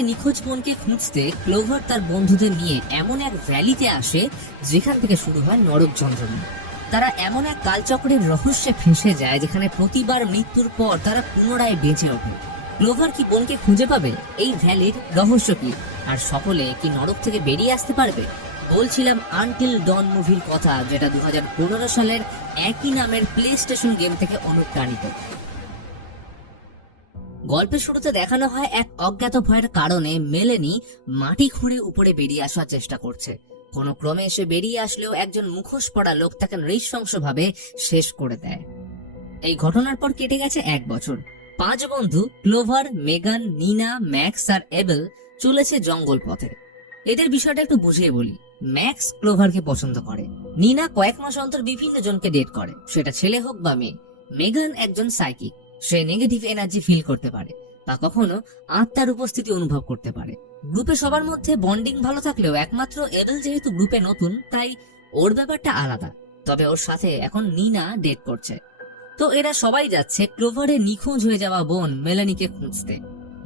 থেকে নিখোঁজ বোনকে খুঁজতে ক্লোভার তার বন্ধুদের নিয়ে এমন এক ভ্যালিতে আসে যেখান থেকে শুরু হয় নরক যন্ত্রণা। তারা এমন এক কালচক্রের রহস্যে ফেঁসে যায় যেখানে প্রতিবার মৃত্যুর পর তারা পুনরায় বেঁচে ওঠে। ক্লোভার কি বোনকে খুঁজে পাবে? এই ভ্যালির রহস্য কি? আর সকলে কি নরক থেকে বেরিয়ে আসতে পারবে? বলছিলাম আনটিল ডন মুভির কথা, যেটা 2015 সালের একই নামের প্লে স্টেশন গেম থেকে অনুপ্রাণিত। গল্পের শুরুতে দেখানো হয় এক অজ্ঞাত ভয়ের কারণে মেলেনি মাটি খুঁড়ে উপরে বেরিয়ে আসার চেষ্টা করছে। কোনো ক্রমে এসে বেরিয়ে আসলেও একজন মুখোশ পড়া লোক তাকে নৃশংসভাবে শেষ করে দেয়। এই ঘটনার পর কেটে গেছে 1 বছর। 5 বন্ধু ক্লোভার, মেগান, নিনা, ম্যাক্স আর এবেল চলেছে জঙ্গল পথে। এদের বিষয়টা একটু বুঝিয়ে বলি। ম্যাক্স ক্লোভারকে পছন্দ করে। নিনা কয়েক মাস অন্তর বিভিন্ন জনকে ডেট করে, সেটা ছেলে হোক বা মেয়ে। মেগান একজন সাইকিক, সে নেগেটিভ এনার্জি ফিল করতে পারে বা কখনো আত্মার উপস্থিতি অনুভব করতে পারে। গ্রুপে সবার মধ্যে বন্ডিং ভালো থাকলেও একমাত্র এবেল যেহেতু গ্রুপে নতুন, তাই ওর ব্যাপারটা আলাদা। তবে ওর সাথে এখন নিনা ডেট করছে। তো এরা সবাই যাচ্ছে ক্লোভারের নিখোঁজ হয়ে যাওয়া বোন মেলানিকে খুঁজতে।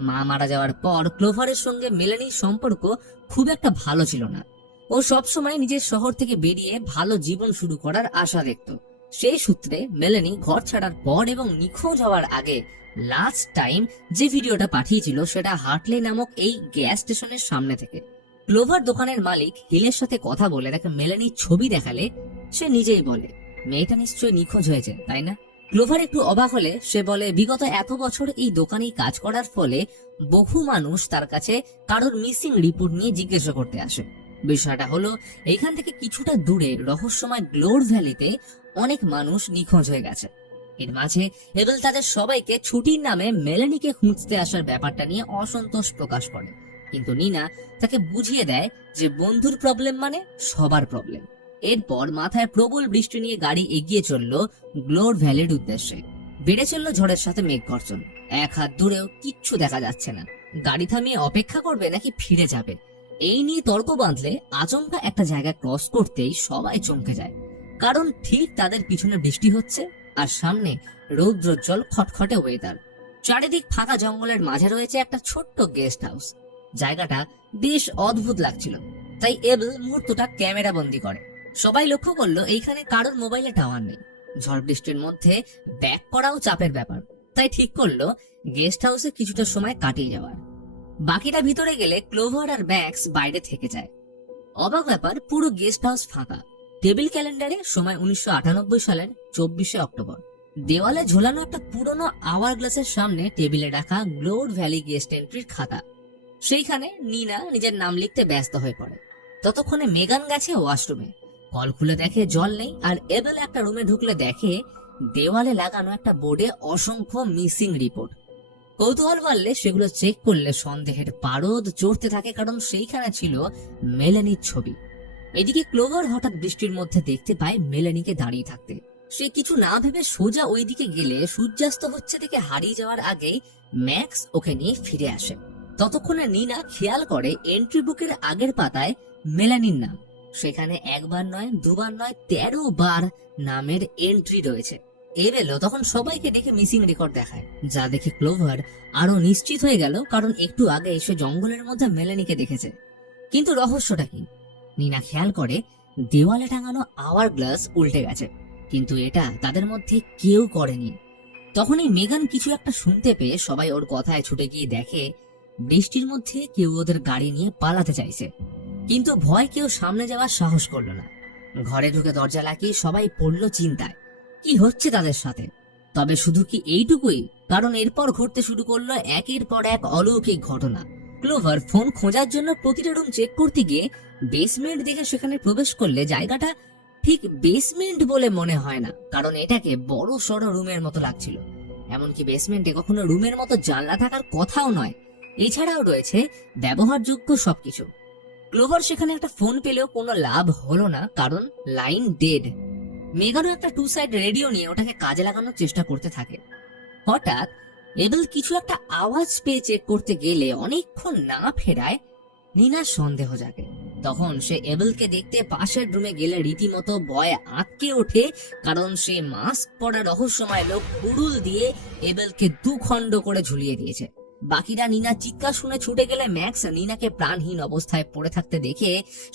মা মারা যাওয়ার পর ক্লোভারের সঙ্গে মেলানির সম্পর্ক খুব একটা ভালো ছিল না। ও সবসময় নিজের শহর থেকে বেরিয়ে ভালো জীবন শুরু করার আশা দেখত। সেই সূত্রে মেলানি ঘর ছাড়ার পর এবং নিখোঁজ হওয়ার আগে লাস্ট টাইম যে ভিডিওটা পাঠিয়েছিল সেটা হার্টলে নামক এই গ্যাস স্টেশনের সামনে থেকে। ক্লোভার দোকানের মালিক হিলের সাথে কথা বলে তাকে মেলানির ছবি দেখালে সে নিজেই বলে, মেয়েটা নিশ্চয়ই নিখোঁজ হয়েছে, তাই না? ক্লোভার একটু অবাক হলে সে বলে, বিগত এত বছর এই দোকানেই কাজ করার ফলে বহু মানুষ তার কাছে কারোর মিসিং রিপোর্ট নিয়ে জিজ্ঞাসা করতে আসে। বিষয়টা হলো, এইখান থেকে কিছুটা দূরে রহস্যময় গ্লোর ভ্যালিতে অনেক মানুষ নিখোঁজ হয়ে গেছে। এর মাঝে এবেল তাদের সবাইকে ছুটির নামে মেলানিকে খুঁজতে আসার ব্যাপারটা নিয়ে অসন্তোষ প্রকাশ করে। কিন্তু নিনা তাকে বুঝিয়ে দেয় যে বন্ধুর প্রবলেম মানে সবার প্রবলেম। এরপর মাথায় প্রবল বৃষ্টি নিয়ে গাড়ি এগিয়ে চলল গ্লোর ভ্যালির উদ্দেশ্যে। বেড়ে চলল ঝড়ের সাথে মেঘ গর্জন। 1 হাত দূরেও কিচ্ছু দেখা যাচ্ছে না। গাড়ি থামিয়ে অপেক্ষা করবে নাকি ফিরে যাবে, এই নিয়ে তর্ক বাঁধলে আচমকা একটা জায়গা ক্রস করতেই সবাই চমকে যায়। কারণ ঠিক তাদের পিছনে বৃষ্টি হচ্ছে আর সামনে রৌদ্রোজ্জ্বল খটখটে ওয়েদার। চারিদিক ফাঁকা জঙ্গলের মাঝে রয়েছে একটা ছোট্ট গেস্ট হাউস। জায়গাটা বেশ অদ্ভুত লাগছিল, তাই এবেল মুহূর্তটা ক্যামেরা বন্দি করে। সবাই লক্ষ্য করলো এইখানে কারোর মোবাইলে টাওয়ার নেই। ঝড় বৃষ্টির মধ্যে ব্যাক করাও চাপের ব্যাপার, তাই ঠিক করলো গেস্ট হাউসে কিছুটা সময় কাটিয়ে যাওয়ার। বাকিটা ভিতরে গেলে ক্লোভার আর ম্যাক্স বাইরে থেকে যায়। অবাক ব্যাপার, পুরো গেস্ট হাউস ফাঁকা। টেবিল ক্যালেন্ডারে সময় 1998 সালের 24শে অক্টোবর। দেওয়ালে ঝোলানো একটা পুরনো আওয়ার গ্লাসের সামনে টেবিলে রাখা গ্লোর ভ্যালি গেস্ট এন্ট্রির খাতা। সেইখানে নিনা নিজের নাম লিখতে ব্যস্ত হয়ে পড়ে। ততক্ষণে মেগান গেছে ওয়াশরুমে। কল খুলে দেখে জল নেই, আর এবেল একটা রুমে ঢুকলে দেখে দেওয়ালে লাগানো একটা বোর্ডে অসংখ্য মিসিং রিপোর্ট। কৌতূহল বাড়লে সেগুলো চেক করলে সন্দেহের পারদ চড়তে থাকে, কারণ সেইখানে ছিল মেলানির ছবি। এদিকে ক্লোভার হঠাৎ বৃষ্টির মধ্যে দেখতে পায় মেলানিকে দাঁড়িয়ে থাকতে। সে কিছু না ভেবে সোজা ওই দিকে গেলে সূর্যাস্ত হচ্ছে থেকে হারিয়ে যাওয়ার আগে ম্যাক্স ওকে নিয়ে ফিরে আসে। ততক্ষণে নিনা খেয়াল করে এন্ট্রি বুকের আগের পাতায় মেলানির নাম। সেখানে 1 বার নয়, 2 বার নয়, 13 বার নামের এন্ট্রি রয়েছে। এবেলো তখন সবাইকে দেখে মিসিং রেকর্ড দেখায়, যা দেখে ক্লোভার আরো নিশ্চিত হয়ে গেল, কারণ একটু আগে সে জঙ্গলের মধ্যে মেলানিকে দেখেছে। কিন্তু রহস্যটা কি? নিনা খেয়াল করে দেওয়ালে টাঙানো আওয়ার গ্লাস উল্টে গেছে, কিন্তু এটা তাদের মধ্যে কেউ করেনি। তখনই মেগান কিছু একটা শুনতে পেয়ে সবাই ওর কথায় ছুটে গিয়ে দেখে বৃষ্টির মধ্যে কেউ ওদের গাড়ি নিয়ে পালাতে চাইছে, কিন্তু ভয় কেউ সামনে যাওয়ার সাহস করলো না। ঘরে ঢুকে দরজা লাগিয়ে সবাই পড়ল চিন্তায়, কি হচ্ছে তাদের সাথে। তবে শুধু কি এইটুকুই? কারণ এরপর ঘটতে শুরু করলো একের পর এক অলৌকিক ঘটনা। ক্লোভার ফোন খোঁজার জন্য প্রতিটা রুম চেক করতে গিয়ে বেসমেন্ট দেখে সেখানে প্রবেশ করলে জায়গাটা ঠিক বেসমেন্ট বলে মনে হয় না, কারণ এটাকে বড় সড়ো রুমের মতো লাগছিল। এমনকি বেসমেন্টে কখনো রুমের মতো জানলা থাকার কথাও নয়। এছাড়াও রয়েছে ব্যবহারযোগ্য সবকিছু। ক্লোভার সেখানে একটা ফোন পেলেও কোনো লাভ হলো না, কারণ লাইন ডেড। মেগানও একটা 2 সাইড রেডিও নিয়ে ওটাকে কাজে লাগানোর চেষ্টা করতে থাকে। হঠাৎ এবেল কিছু একটা আওয়াজ পেয়ে চেক করতে গেলে অনেকক্ষণ না ফেরায় নিনার সন্দেহ জাগে। তখন সে এবেলকে দেখতে পাশের রুমে গেলে রীতিমতো ভয়ে আঁতকে ওঠে, কারণ সে মাস্ক পরা রহস্যময় লোক কুড়ুল দিয়ে এবেলকে 2 খণ্ড করে ঝুলিয়ে দিয়েছে। বাকিরা নিনার চিৎকার শুনে ছুটে গেলে ম্যাক্স নিনাকে প্রাণহীন অবস্থায় পড়ে থাকতে দেখে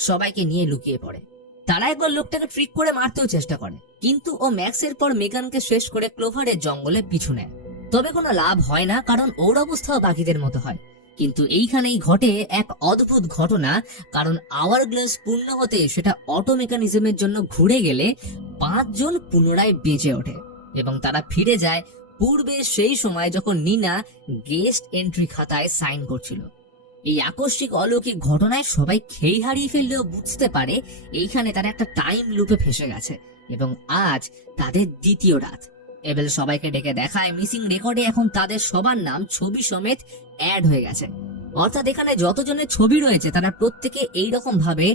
সবাইকে নিয়ে লুকিয়ে পড়ে। তারা একবার লোকটাকে ট্রিক করে মারতেও চেষ্টা করে, কিন্তু ও ম্যাক্সের পর মেগানকে শেষ করে ক্লোভারের জঙ্গলে পিছু নেয়। তবে কোনো লাভ হয় না, কারণ ওর অবস্থাও বাকিদের মতো হয়। কিন্তু এইখানেই ঘটে এক অদ্ভুত ঘটনা, কারণ আওয়ার গ্লাস পূর্ণ হতে সেটা অটো মেকানিজমের জন্য ঘুরে গেলে 5 জন পুনরায় বেঁচে ওঠে এবং তারা ফিরে যায় পূর্বে সেই সময় যখন নিনা গেস্ট এন্ট্রি খাতায় সাইন করছিল। এই আকস্মিক অলৌকিক ঘটনায় সবাই খেই হারিয়ে ফেললেও বুঝতে পারে এইখানে তারা একটা টাইম লুপে ফেসে গেছে এবং আজ তাদের দ্বিতীয় রাত। এবেল সবাইকে ডেকে দেখায় মিসিং রেকর্ডে এখন তাদের সবার নাম ছবি সমেত অ্যাড হয়ে গেছে। অর্থাৎ এখানে যতজনের ছবি রয়েছে তারা প্রত্যেকে এইরকম ভাবে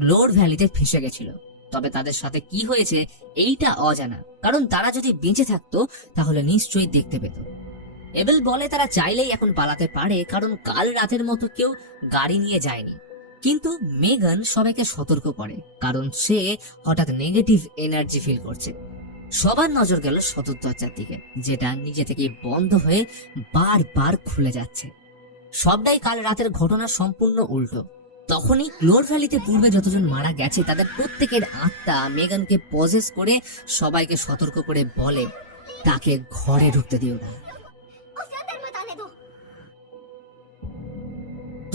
গ্লোর ভ্যালিতে ফেসে গেছিল। তবে তাদের সাথে কি হয়েছে এইটা অজানা, কারণ তারা যদি বেঁচে থাকতো তাহলে নিশ্চয়ই দেখতে পেত। এবেল বলে তারা চাইলেই এখন পালাতে পারে, কারণ কাল রাতের মতো কেউ গাড়ি নিয়ে যায়নি। কিন্তু মেগান সবাইকে সতর্ক করে, কারণ সে হঠাৎ নেগেটিভ এনার্জি ফিল করছে। সবার নজর গেল সদর দরজার দিকে, যেটা নিজে থেকে বন্ধ হয়ে বারবার খুলে যাচ্ছে। সবটাই কাল রাতের ঘটনা সম্পূর্ণ উল্টো। তখনই গ্লোর ভ্যালিতে পূর্বে যতজন মারা গেছে তাদের প্রত্যেকের আত্মা মেগানকে পজেস করে সবাইকে সতর্ক করে বলে তাকে ঘরে ঢুকতে দিও না।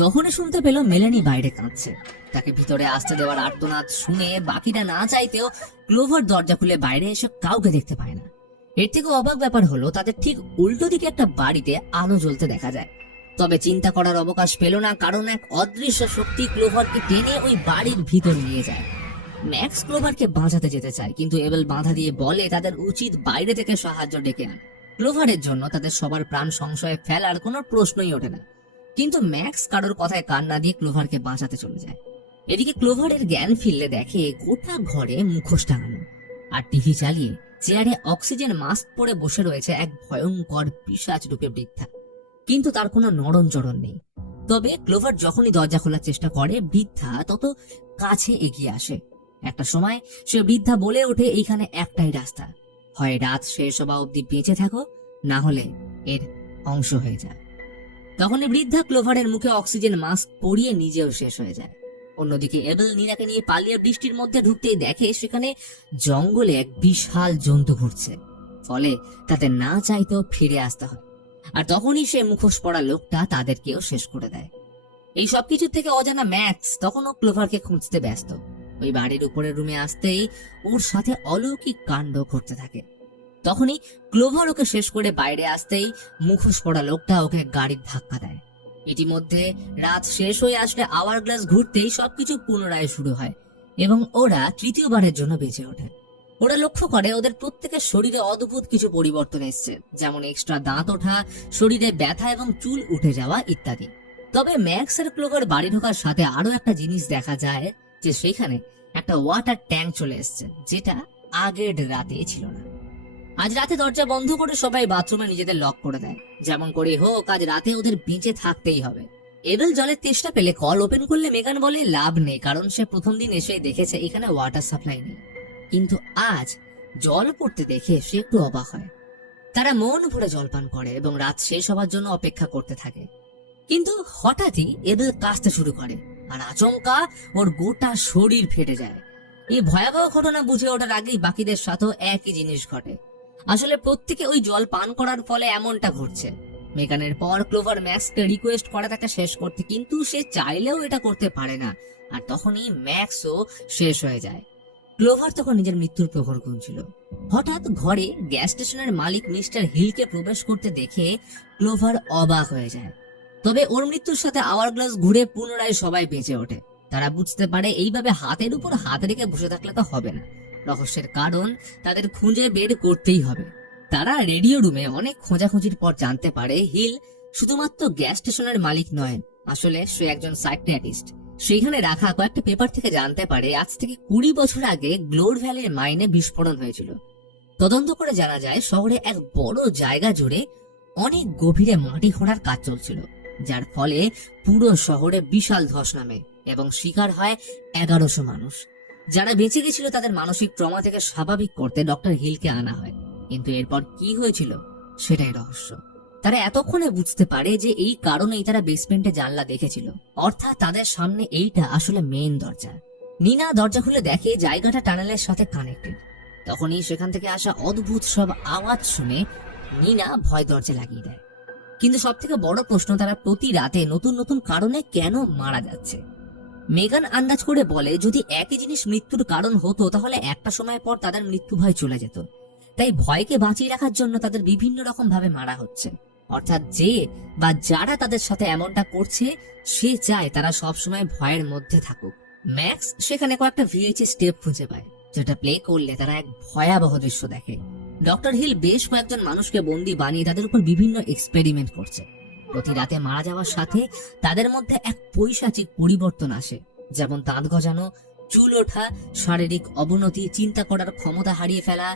তখনই শুনতে পেল মেলানি বাইরে কাঁদছে। তাকে ভিতরে আসতে দেওয়ার আর্তনাদ শুনে বাকিরা না চাইতেও ক্লোভার দরজা খুলে বাইরে এসে কাউকে দেখতে পায় না। এর থেকে অবাক ব্যাপার হলো তাদের ঠিক উল্টো দিকে একটা বাড়িতে আলো জ্বলতে দেখা যায়। তবে চিন্তা করার অবকাশ পেল না, কারণ এক অদৃশ্য শক্তি ক্লোভারকে টেনে ওই বাড়ির ভিতর নিয়ে যায়। ম্যাক্স ক্লোভারকে বাঁচাতে যেতে চায়, কিন্তু এবেল বাধা দিয়ে বলে তাদের উচিত বাইরে থেকে সাহায্য ডেকে আনা। ক্লোভারের জন্য তাদের সবার প্রাণ সংশয়ে ফেলার কোনো প্রশ্নই ওঠে না। কিন্তু ম্যাক্স কারোর কথায় কান না দিয়ে ক্লোভারকে বাঁচাতে চলে যায়। এদিকে ক্লোভারের জ্ঞান ফিরলে দেখে গোটা ঘরে মুখোশ টাঙানো, আর টিভি চালিয়ে চেয়ারে অক্সিজেন মাস্ক পরে বসে রয়েছে এক ভয়ঙ্কর পিশাচ রূপে বৃদ্ধা, কিন্তু তার কোনো নড়নচড়ন নেই। তবে ক্লোভার যখনই দরজা খোলার চেষ্টা করে বৃদ্ধা তত কাছে এগিয়ে আসে। একটা সময় সে বৃদ্ধা বলে ওঠে এইখানে একটাই রাস্তা, হয় রাত শেষ হওয়া অব্দি বেঁচে থাকো, না হলে এর অংশ হয়ে যায়। তখনই বৃদ্ধা ক্লোভারের মুখে অক্সিজেন মাস্ক পরিয়ে নিজেও শেষ হয়ে যায়। অন্যদিকে এবেল নিনাকে নিয়ে পালিয়ে বৃষ্টির মধ্যে ঢুকতেই দেখে সেখানে জঙ্গলে এক বিশাল জন্তু ঘুরছে, ফলে তাদের না চাইতেও ফিরে আসতে হয়। আর তখনই সে মুখোশ পড়া লোকটা তাদেরকেও শেষ করে দেয়। এই সবকিছু থেকে অজানা ম্যাক্স তখনও ক্লোভারকে খুঁজতে ব্যস্ত। ওই বাড়ির উপরের রুমে আসতেই ওর সাথে অলৌকিক কাণ্ড ঘটতে থাকে। তখনই ক্লোভার ওকে শেষ করে বাইরে আসতেই মুখোশ পড়া লোকটা ওকে গাড়ির ধাক্কা দেয়। ইতিমধ্যে রাত শেষ হয়ে আসলে আওয়ার গ্লাস ঘুরতেই সবকিছু পুনরায় শুরু হয় এবং ওরা তৃতীয়বারের জন্য বেঁচে ওঠে। ওরা লক্ষ্য করে ওদের প্রত্যেকের শরীরে অদ্ভুত কিছু পরিবর্তন এসছে, যেমন এক্সট্রা দাঁত ওঠা, শরীরে ব্যথা এবং চুল উঠে যাওয়া ইত্যাদি। তবে ম্যাক্স আর ক্লোভার বাড়ি ঢোকার সাথে আরো একটা জিনিস দেখা যায়, যে সেখানে একটা ওয়াটার ট্যাঙ্ক চলে এসছে, যেটা আগের রাতে ছিল না। আজ রাতে দরজা বন্ধ করে সবাই বাথরুমে নিজেদের লক করে দেয়। যেমন করে হোক আজ রাতে ওদের বেঁচে থাকতেই হবে। এবেল জলের তেষ্টা পেলে কল ওপেন করলে মেগান বলে লাভ নেই, কারণ সে প্রথম দিন এসে দেখেছে এখানে ওয়াটার সাপ্লাই নেই। কিন্তু আজ জল পড়তে দেখে সে একটু অবাক হয়। তারা মন ভরে জলপান করে এবং রাত শেষ হওয়ার জন্য অপেক্ষা করতে থাকে। কিন্তু হঠাৎই এবেল কাঁদতে শুরু করে, আর আচমকা ওর গোটা শরীর ফেটে যায়। এই ভয়াবহ ঘটনা বুঝে ওঠার আগেই বাকিদের সাথেও একই জিনিস ঘটে। আসলে প্রত্যেকে ওই জল পান করার ফলে এমনটা ঘটছে। মেগানের পর ক্লোভার ম্যাক্সকে রিকোয়েস্ট করে তাকে শেষ করতে, কিন্তু সে চাইলেও এটা করতে পারে না। আর তখনই ম্যাক্সও শেষ হয়ে যায়। ক্লোভার তখন নিজের মৃত্যুর প্রহর গুনছিল। হঠাৎ ঘরে গ্যাস স্টেশনের মালিক মিস্টার হিলকে প্রবেশ করতে দেখে ক্লোভার অবাক হয়ে যায়। তবে ওর মৃত্যুর সাথে আওয়ার গ্লাস ঘুরে পুনরায় সবাই বেঁচে ওঠে। তারা বুঝতে পারে এইভাবে হাতের উপর হাত রেখে বসে থাকলে তো হবে না, রহস্যের কারণ তাদের খুঁজে বের করতেই হবে। তারা রেডিও রুমে অনেক খোঁজাখুঁজির পর জানতে পারে হিল শুধুমাত্র গ্যাস স্টেশনের মালিক নয়, আসলে সে একজন সাইকিয়াট্রিস্ট। সেখানে রাখা কয়েকটা পেপার থেকে জানতে পারে আজ থেকে 20 বছর আগে গ্লোর ভ্যালির মাইনে বিস্ফোরণ হয়েছিল। তদন্ত করে জানা যায় শহরে এক বড় জায়গা জুড়ে অনেক গভীরে মাটি খোঁড়ার কাজ চলছিল, যার ফলে পুরো শহরে বিশাল ধস নামে এবং শিকার হয় 1100 মানুষ। যারা বেঁচে গেছিল তাদের মানসিক ট্রমা থেকে স্বাভাবিক করতে ডক্টর হিলকে আনা হয়, কিন্তু এরপর কি হয়েছিল সেটাই রহস্য। তারা এতক্ষণে বুঝতে পারে যে এই কারণেই তারা বেসমেন্টে জানলা দেখেছিল, অর্থাৎ তাদের সামনে এইটা আসলে মেইন দরজা। নিনা দরজা খুলে দেখে জায়গাটা টানেলের সাথে কানেক্টেড। তখনই সেখান থেকে আসা অদ্ভুত সব আওয়াজ শুনে নিনা ভয় দরজা লাগিয়ে দেয়। কিন্তু সব থেকে বড় প্রশ্ন, তারা প্রতি রাতে নতুন নতুন কারণে কেন মারা যাচ্ছে। মেগান আন্দাজ করে বলে যদি একই জিনিস মৃত্যুর কারণ হতো তাহলে একটা সময় পর তাদের মৃত্যু ভয় চলে যেত। তাই ভয়কে বাঁচিয়ে রাখার জন্য তাদের বিভিন্ন রকম ভাবে মারা হচ্ছে। অর্থাৎ যে বা যারা তাদের সাথে এমনটা করছে সে চায় তারা সবসময় ভয়ের মধ্যে থাকুক। ম্যাক্স সেখানে কয়েকটা ভিএইচএস টেপ খুঁজে পায়, যেটা প্লে করলে তারা এক ভয়াবহ দৃশ্য দেখে। ডক্টর হিল বেশ কয়েকজন মানুষকে বন্দী বানিয়ে তাদের উপর বিভিন্ন এক্সপেরিমেন্ট করছে। প্রতি রাতে মারা যাওয়ার সাথে তাদের মধ্যে এক পৈশাচিক পরিবর্তন আসে, যেমন দাঁত গজানো, চুল ওঠা, শারীরিক অবনতি, চিন্তা করার ক্ষমতা হারিয়ে ফেলা,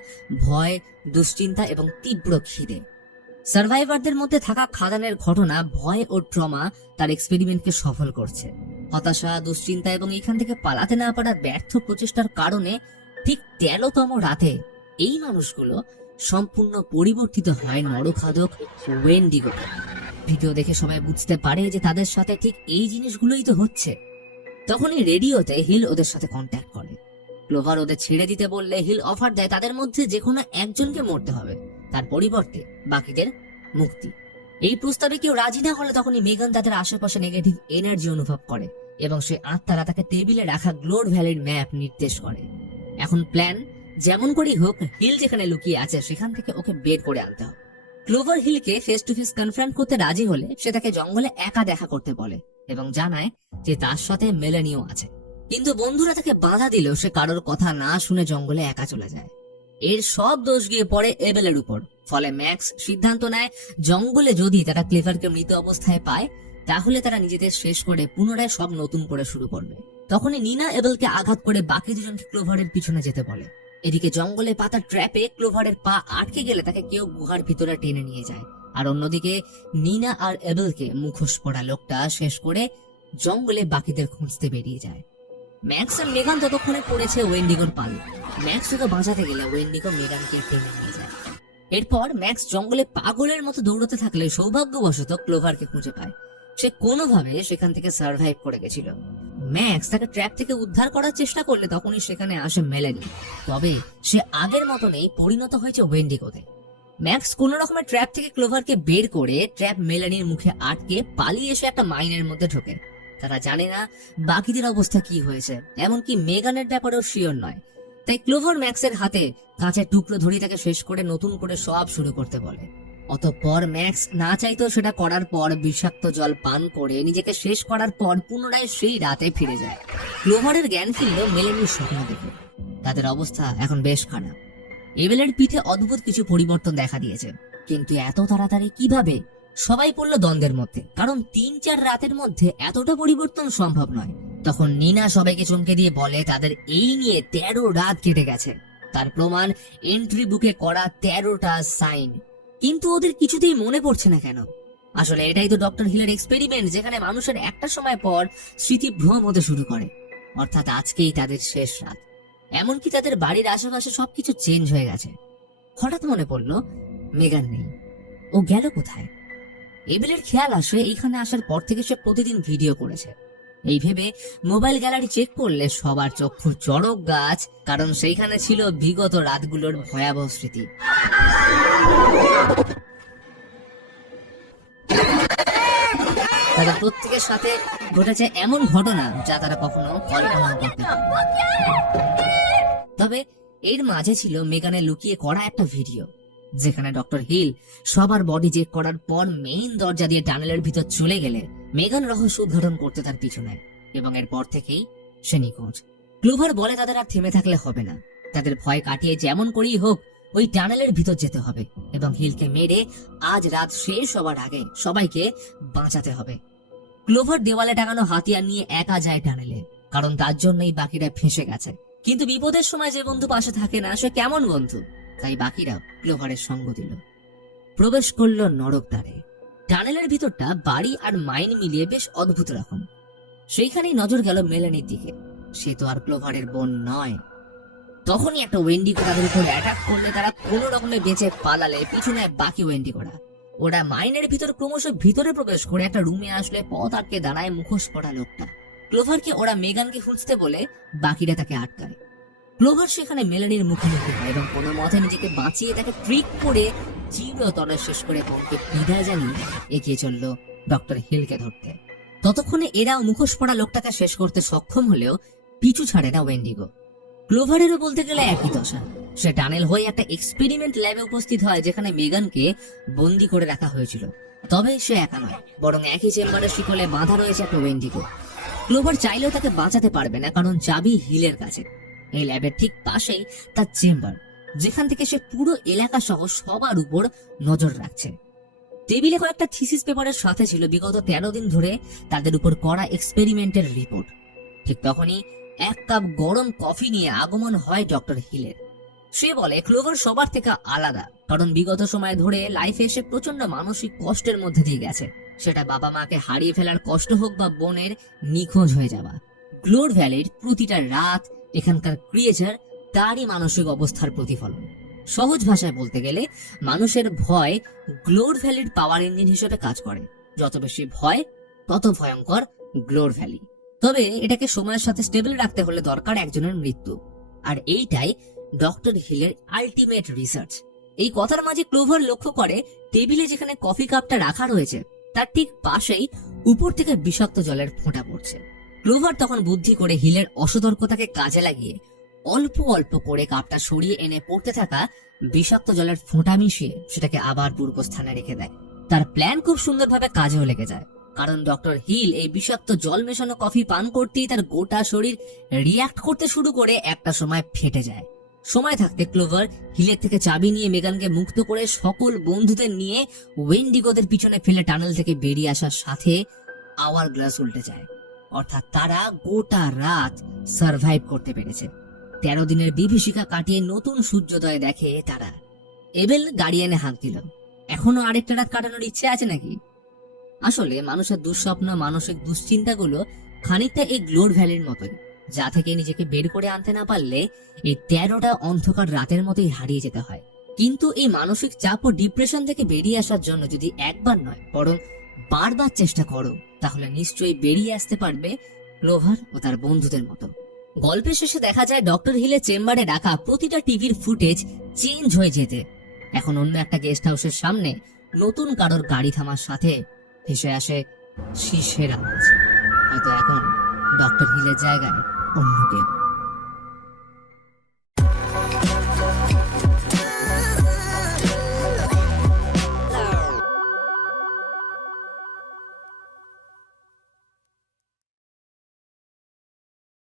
ভয়, দুশ্চিন্তা এবং তীব্র খিদে। সার্ভাইভারদের মধ্যে থাকা খাদানের ঘটনা, ভয় ও ট্রমা তার এক্সপেরিমেন্টকে সফল করছে। হতাশা, দুশ্চিন্তা এবং এখান থেকে পালাতে না পারার ব্যর্থ প্রচেষ্টার কারণে ঠিক 13তম রাতে এই মানুষগুলো সম্পূর্ণ পরিবর্তিত হয় নরখাদক ওয়েন্ডিগো। ভিডিও দেখে সবাই বুঝতে পারে যে তাদের সাথে ঠিক এই জিনিসগুলোই তো হচ্ছে। তখনই রেডিওতে হিল ওদের সাথে কন্ট্যাক্ট করে। ক্লোভার ওদের ছেড়ে দিতে বললে হিল অফার দেয় তাদের মধ্যে যে কোনো একজনকে মরতে হবে, তার পরিবর্তে বাকিদের মুক্তি। এই প্রস্তাবে কেউ রাজি না হলে তখনই মেগান তাদের আশেপাশে নেগেটিভ এনার্জি অনুভব করে এবং সে আত্মারা তাকে টেবিলে রাখা গ্লোড ভ্যালির ম্যাপ নির্দেশ করে। এখন প্ল্যান যেমন করেই হোক হিল যেখানে লুকিয়ে আছে সেখান থেকে ওকে বের করে আনতে হবে। ক্লোভার হিলকে ফেস টু ফেস কনফ্রন্ট করতে রাজি হলে সে তাকে জঙ্গলে একা দেখা করতে বলে এবং জানায় যে তার সাথে মেলানিও আছে। কিন্তু বন্ধুরা তাকে বাধা দিলেও সে কারোর কথা না শুনে জঙ্গলে একা চলে যায়। এর সব দোষ গিয়ে পড়ে এবেলের উপর। ফলে ম্যাক্স সিদ্ধান্ত নেয় জঙ্গলে যদি তারা ক্লেভারকে মৃত অবস্থায় পায় তাহলে তারা নিজেদের শেষ করে পুনরায় সব নতুন করে শুরু করবে। তখনই নিনা এবেলকে আঘাত করে বাকি দুজনকে ক্লোভারের পিছনে যেতে বলে। এদিকে জঙ্গলে পাতা ট্র্যাপে ক্লোভারের পা আটকে গেলে তাকে কেউ গুহার ভিতরে টেনে নিয়ে যায়। আর অন্যদিকে নিনা আর এবেলকে মুখোশ পড়া লোকটা শেষ করে জঙ্গলে বাকিদের খুঁজতে বেরিয়ে যায়। ম্যাক্স আর মেগান ততক্ষণে পড়েছে ওয়েন্ডিগোর পাল। ম্যাক্স ওকে বাঁচাতে গেলে ওয়েন্ডিগো মেগানকে টেনে নিয়ে যায়। এরপর ম্যাক্স জঙ্গলে পাগলের মতো দৌড়তে থাকলে সৌভাগ্যবশত ক্লোভারকে খুঁজে পায়। সে কোনোভাবে সেখান থেকে সার্ভাইভ করে গেছিল। ম্যাক্স তাকে ট্র্যাপ থেকে উদ্ধার করার চেষ্টা করলে তখনই সেখানে আসে মেলানি। তবে সে আগের মতো নেই, পরিণত হয়েছে ওয়েন্ডিগোতে। ম্যাক্স কোন রকমের ট্র্যাপ থেকে ক্লোভারকে বের করে ট্র্যাপ মেলানির মুখে আটকে পালিয়ে এসে একটা মাইনের মধ্যে ঢোকে। তারা জানে না বাকিদের অবস্থা কি হয়েছে, এমনকি মেগানের ব্যাপারেও শিওর নয়। তাই ক্লোভার ম্যাক্সের হাতে কাঁচের টুকরো ধরি তাকে শেষ করে নতুন করে সব শুরু করতে বলে। অতঃপর ম্যাক্স না চাইতেও সেটা করার পর বিষাক্ত জল পান করে নিজেকে শেষ করার পর পুনরায় সেই রাতে ফিরে যায়। ক্লোভারের জ্ঞান ফিরল মেলেনির স্বপ্ন দেখে। তাদের অবস্থা এখন বেশ খারাপ। এবেলের পিঠে অদ্ভুত কিছু পরিবর্তন দেখা দিয়েছে, কিন্তু এত তাড়াতাড়ি কিভাবে? সবাই পড়লো দ্বন্দ্বের মধ্যে, কারণ 3-4 রাতের মধ্যে এতটা পরিবর্তন সম্ভব নয়। তখন নিনা সবাইকে চমকে দিয়ে বলে তাদের এই নিয়ে 13 রাত কেটে গেছে। তার প্রমাণ এন্ট্রি বুকে করা 13টা সাইন। কিন্তু ওদের কিছুতেই মনে পড়ছে না কেন? আসলে এটাই তো ডক্টর হিলের এক্সপেরিমেন্ট, যেখানে মানুষের একটা সময় পর স্মৃতি ভ্রম হতে শুরু করে। অর্থাৎ আজকেই তাদের শেষ রাত। এমনকি তাদের বাড়ির আশেপাশে সবকিছু চেঞ্জ হয়ে গেছে। হঠাৎ মনে পড়লো মেগান নেই, ও গেল কোথায়? এবেলের খেয়াল আসে এইখানে আসার পর থেকে সে প্রতিদিন ভিডিও করেছে। এই ভেবে মোবাইল গ্যালারি চেক করলে সবার চক্ষু চড়ক গাছ, কারণ সেইখানে ছিল বিগত রাতগুলোর ভয়াবহ স্মৃতি। তাদের প্রত্যেকের সাথে ঘটেছে এমন ঘটনা যা তারা কখনো কল্পনা করতে পারে। তবে এর মাঝে ছিল মেগানের লুকিয়ে করা একটা ভিডিও, যেখানে ডক্টর হিল সবার বডি চেক করার পর মেইন দরজা দিয়ে টানেলের ভিতর চলে গেলে মেগান রহস্য উদ্ঘাটন করতে তার পিছু নেয় এবং এরপর থেকেই সে নিখোঁজ। ক্লোভার বলে তাদের আর থেমে থাকলে হবে না, তাদের ভয় কাটিয়ে যেমন করেই হোক ওই টানেলের ভিতর যেতে হবে এবং হিলকে মেরে আজ রাত শেষ হবার আগে সবাইকে বাঁচাতে হবে। ক্লোভার দেওয়ালে টাঙানো হাতিয়ার নিয়ে একা যায় টানেলে, কারণ তার জন্যই বাকিরা ফেঁসে গেছে। কিন্তু বিপদের সময় যে বন্ধু পাশে থাকে না সে কেমন বন্ধু? তাই বাকিরাও ক্লোভারের সঙ্গ দিল। প্রবেশ করলো নরক দ্বারে। টানেলের ভিতরটা বাড়ি আর মাইন মিলিয়ে বেশ অদ্ভুত রকম। সেইখানেই নজর গেল মেলানির দিকে। সে তো আর ক্লোভারের বোন নয়। তখনই একটা ওয়েন্ডিগো তাদের উপর অ্যাটাক করলে তারা কোনো রকমে বেঁচে পালালে পিছু নেয় বাকি ওয়েন্ডিগোরা। ওরা মাইনের ভিতর ক্রমশ ভিতরে প্রবেশ করে একটা রুমে আসলে পথ আটকে দাঁড়ায় মুখোশ পরা লোকটা। ক্লোভারকে ওরা মেগানকে খুঁজতে বলে বাকিরা তাকে আটকায়। ক্লোভার সেখানে মেলানির মুখোমুখি হয় এবং কোনো মতে নিজেকে বাঁচিয়ে তাকে ট্রিক করে চিরতরে শেষ করে পক্ষে বিদায় জানিয়ে এগিয়ে চলল ডক্টর হিলকে ধরতে। ততক্ষণে এরাও মুখোশ পরা লোকটাকে শেষ করতে সক্ষম হলেও পিছু ছাড়ে না ওয়েন্ডিগো। ক্লোভারেরও বলতে গেলে একই দশা। সে টানেল হয়ে একটা এক্সপেরিমেন্ট ল্যাবে উপস্থিত হয় যেখানে মেগানকে বন্দি করে রাখা হয়েছিল। তবে সে একা নয়, বরং একই চেম্বারের শিকলে বাঁধা রয়েছে একটা ওয়েন্ডিগো। ক্লোভার চাইলেও তাকে বাঁচাতে পারবে না, কারণ চাবি হিলের কাছে। এই ল্যাবের ঠিক পাশেই তার চেম্বার, যেখান থেকে সে পুরো এলাকা সহ সবার উপর নজর রাখছে। টেবিলে কয়েকটা থিসিস পেপারের সাথে ছিল বিগত 13 দিন ধরে তাদের উপর করা এক্সপেরিমেন্টের রিপোর্ট। ঠিক তখনই এক কাপ গরম কফি নিয়ে আগমন হয় ডক্টর হিলের। সে বলে ক্লোভার সবার থেকে আলাদা, কারণ বিগত সময় ধরে লাইফে এসে প্রচন্ড মানসিক কষ্টের মধ্যে দিয়ে গেছে। সেটা বাবা মাকে হারিয়ে ফেলার কষ্ট হোক বা বোনের নিখোঁজ হয়ে যাওয়া। গ্লোর ভ্যালির প্রতিটা রাত এখানকার ক্রিয়েচার তারই মানসিক অবস্থার প্রতিফলন। সহজ ভাষায় বলতে গেলে মানুষের ভয় গ্লোর ভ্যালির পাওয়ার ইঞ্জিন হিসেবে কাজ করে। যত বেশি ভয় তত ভয়ঙ্কর গ্লোর ভ্যালি। তবে এটাকে সময়ের সাথে স্টেবল রাখতে হলে দরকার একজনের মৃত্যু, আর এইটাই ডক্টর হিলের আলটিমেট রিসার্চ। এই কথার মাঝে ক্লোভার লক্ষ্য করে টেবিলে যেখানে কফি কাপটা রাখা রয়েছে তার ঠিক পাশেই উপর থেকে বিষাক্ত জলের ফোঁটা পড়ছে। ক্লোভার তখন বুদ্ধি করে হিলের অসতর্কতাকে কাজে লাগিয়ে অল্প অল্প করে কাপটা সরিয়ে এনে পড়তে থাকা বিষাক্ত জলের ফোঁটা মিশিয়ে সেটাকে আবার পূর্বস্থানে রেখে দেয়। তার প্ল্যান খুব সুন্দরভাবে কাজেও লেগে যায়, কারণ ডক্টর হিল এই বিষাক্ত জল মেশানো কফি পান করতেই তার গোটা শরীর রিয়াক্ট করতে শুরু করে একটা সময় ফেটে যায়। সময় থাকতে ক্লোভার হিলের থেকে চাবি নিয়ে মেগানকে মুক্ত করে সকল বন্ধুদের নিয়ে ওয়েন্ডিগোদের পিছনে ফেলে টানেল থেকে বেরিয়ে আসার সাথে আওয়ার গ্লাস উল্টে যায়। অর্থাৎ তারা গোটা রাত সার্ভাইভ করতে পেরেছে। 13 দিনের বিভীষিকা কাটিয়ে নতুন সূর্যোদয় দেখে তারা। এবেল গাড়ি এনে হাঁক দিল, এখনো আরেকটা রাত কাটানোর ইচ্ছে আছে নাকি? আসলে মানুষের দুঃস্বপ্ন, মানসিক দুশ্চিন্তাগুলো খানিকটা এই গ্লোর ভ্যালির মতোই, যা থেকে নিজেকে বের করে আনতে না পারলে এই 13টা অন্ধকার রাতের মতোই হারিয়ে যেতে হয়। কিন্তু এই মানসিক চাপ ও ডিপ্রেশন থেকে বেরিয়ে আসার জন্য যদি একবার নয় বরং বারবার চেষ্টা করো, তাহলে নিশ্চয়ই বেরিয়ে আসতে পারবে ক্লোভার ও তার বন্ধুদের মতো। গল্পের শেষে দেখা যায় ডক্টর হিলের চেম্বারে রাখা প্রতিটা টিভির ফুটেজ চেঞ্জ হয়ে যেতে। এখন অন্য একটা গেস্ট হাউসের সামনে নতুন কারোর গাড়ি থামার সাথে ভেসে আসে শীষের আওয়াজ। হয়তো এখন ডক্টর হিলের জায়গায় অন্য কেউ।